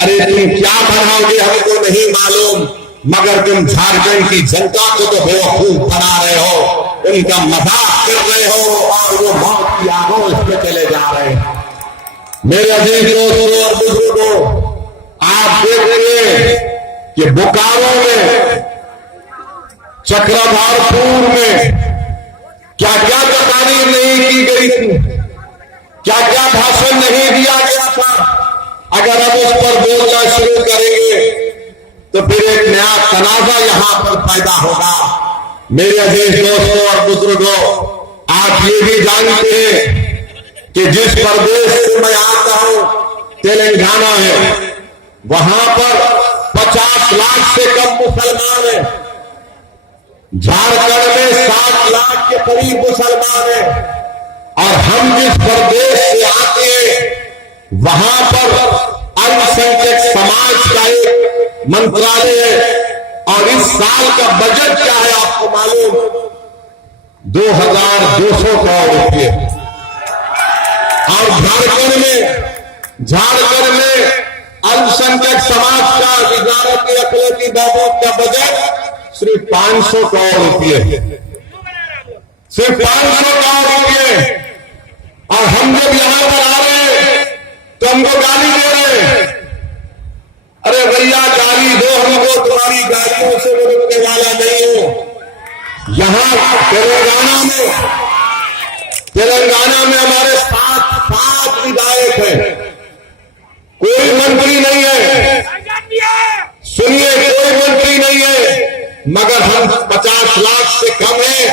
अरे तुम क्या बनाओगे हमको नहीं मालूम, मगर तुम झारखंड की जनता को तो बेवकूफ बना रहे हो, उनका मजाक कर रहे हो और वो मौत की आगोश पे चले जा रहे हैं। मेरे अजीज दोस्तों और बुजुर्गों, आप देखेंगे कि बोकारो में, चक्रधरपुर में क्या क्या तकारीर नहीं की गई थी, क्या क्या भाषण नहीं दिया गया था। अगर अब उस पर बोलना शुरू करेंगे तो फिर एक नया तनाजा यहां पर पैदा होगा। मेरे अजीज दोस्तों और बुजुर्गों, आप ये भी जानते हैं कि जिस प्रदेश से मैं आता हूं, तेलंगाना है, वहां पर 50 लाख से कम मुसलमान हैं। झारखंड में 7 लाख के करीब मुसलमान हैं। और हम जिस प्रदेश से आते हैं वहां पर अल्पसंख्यक समाज का एक मंत्रालय है और इस साल का बजट क्या है आपको मालूम? 2200 करोड़ रुपये। और झारखंड में अल्पसंख्यक समाज का वजारत अखिलती बहबूद का बजट सिर्फ 500 करोड़ रुपये, सिर्फ 500 करोड़ रुपये। और हम जब यहां पर आ रहे हैं तो हमको गाली दे रहे हैं। अरे भैया गाली दो हमको, तुम्हारी गालियों से वो रुकने वाला नहीं हो। यहां तेलंगाना में हमारे 7 विधायक हैं, कोई मंत्री नहीं है। सुनिए, कोई मंत्री नहीं है, मगर हम 50 लाख से कम है।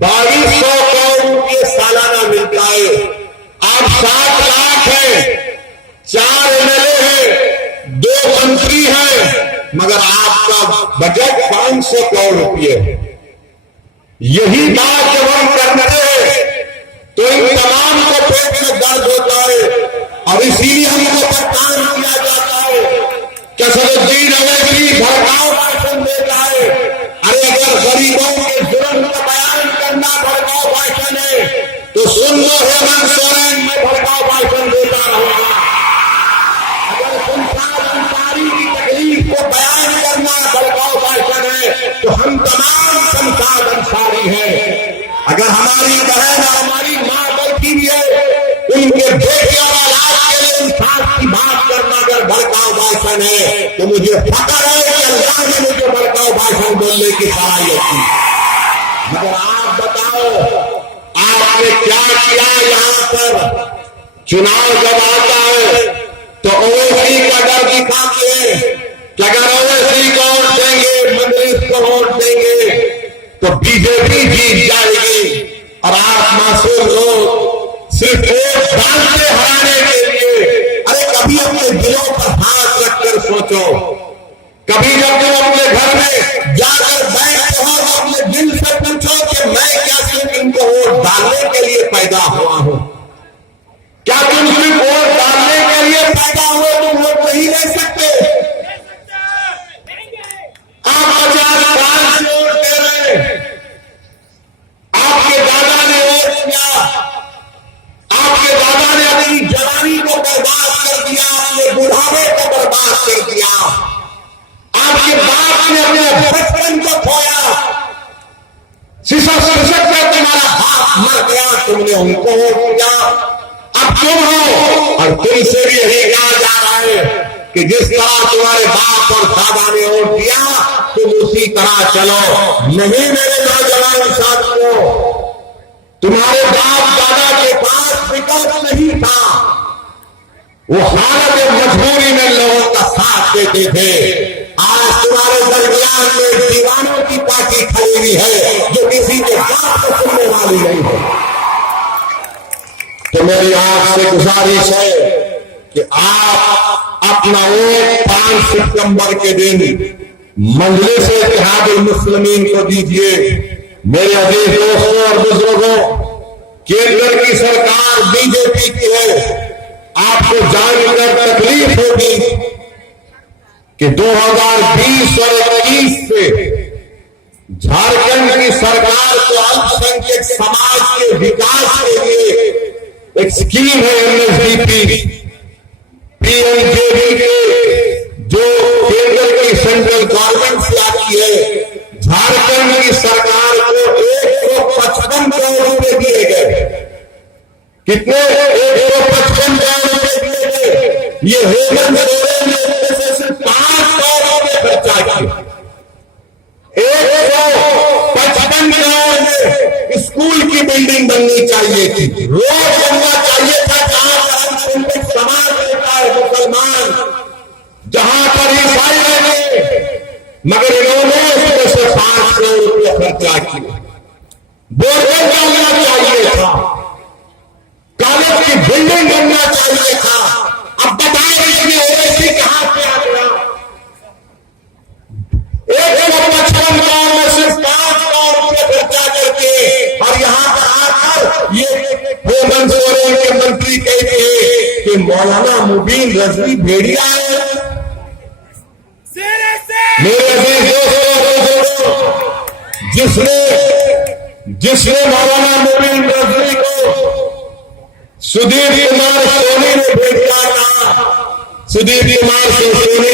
2200 करोड़ रुपये सालाना मिलता है। आप 7 लाख है, 4 एमएलए है, 2 मंत्री हैं, मगर आपका बजट 500 करोड़ रुपये है। यही बात जब हम करते हैं तो इन तमाम को पेट में दर्द होता है और इसीलिए हमको परेशान किया जाता है कि असदुद्दीन अवैसी भड़काऊ भाषण देता है। अरे अगर गरीबों के जुर्म का बयान करना भड़काऊ भाषण है तो सुन लो, हेमंत सोरेन में भड़काऊ भाषण देता रहूंगा। अगर शमशाद अंसारी की तकलीफ को बयान करना भड़काऊ भाषण है तो हम तमाम शमशाद अंसारी हैं। अगर हमारी बहन हमारी मां बल्कि भी है, उनके बेटे और औलाद के लिए इंसाफ की बात करना अगर भड़काऊ भाषण है तो मुझे फक्र है कि अल्लाह ने मुझे भड़काऊ भाषण बोलने की सलाहियत दी। मगर आप बताओ, आपने क्या किया? यहाँ पर चुनाव जब आता है तो ओवैसी का डर दिखाते हैं कि अगर ओवैसी को वोट देंगे, मंत्री को वोट देंगे तो बीजेपी जीत जाएगी। और आप मासूम लोग सिर्फ वोट डालते हराने के लिए, अरे कभी अपने दिलों पर हाथ रखकर सोचो। कभी जब तुम अपने घर में जाकर बैठते हो तो अपने दिल से पूछो कि मैं क्या सिर्फ इनको वोट डालने के लिए पैदा हुआ हूं? क्या तुम सिर्फ वोट डालने के लिए पैदा हुए? तुम वोट नहीं ले सकते। आप 50 साल से वोट दे रहे हैं, आपके दादा ने वोट किया, आपके दादा ने अपनी जवानी को बर्बाद कर दिया, अपने बुढ़ापे को बर्बाद कर दिया, आपके बाप ने अपने बचपन को खोया, शीशा सरसक में तुम्हारा बाप मर गया, तुमने उनको वोट दिया। अब तुम हो और तुमसे भी यही कहा जा रहा है कि जिस तरह तुम्हारे बाप और दादा ने वोट दिया तुम उसी तरह चलो। नहीं मेरे नौजवान साथियों, तुम्हारे बाप दादा के पास विकल्प नहीं था, वो हालत मजबूरी में लोगों का साथ देते थे। आज तुम्हारे दरमियान में दीवानों की पार्टी खड़ी हुई है जो किसी के बात को सुनने वाली नहीं है। तो मेरी आपसे गुजारिश है कि आप अपना वोट 5 सितंबर के दिन मजलिस इत्तेहादुल मुस्लिमीन को दीजिए। मेरे अजीज दोस्तों और बुजुर्गों, केंद्र की सरकार बीजेपी की है। आपको जानकर तकलीफ होगी कि 2020 और 21 से झारखंड की सरकार को अल्पसंख्यक समाज के विकास के लिए एक स्कीम है एमएसडीपी, पीएमजेडी के कितने 155 करोड़ रुपए दिए थे। ये हेमंत सोरेन ने उसमें से सिर्फ 500 रुपए खर्चा किया। 155 करोड़ में स्कूल की बिल्डिंग बननी चाहिए थी, रोड बनना चाहिए था, जहां पर समाज रहता है मुसलमान, जहां पर ईसाई रहते, मगर इन्होंने उसमें से 500 रुपये खर्चा किया। बोरवेल बनना चाहिए था, कॉलेज की बिल्डिंग बनना चाहिए था। अब बताएं इसमें ओवैसी कहां से आ गया? 155 करोड़ में सिर्फ 5 करोड़ रुपये खर्चा करके और यहां पर आकर ये हेमंत सोरेन के मंत्री कहते हैं कि मौलाना मुबीन रजवी भेड़िया है। मेरे अजीज दोस्तों, जिसने मौलाना मुबीन रजवी को सुधीर कुमार सोनी ने भेजा था, सुधीर कुमार सोनी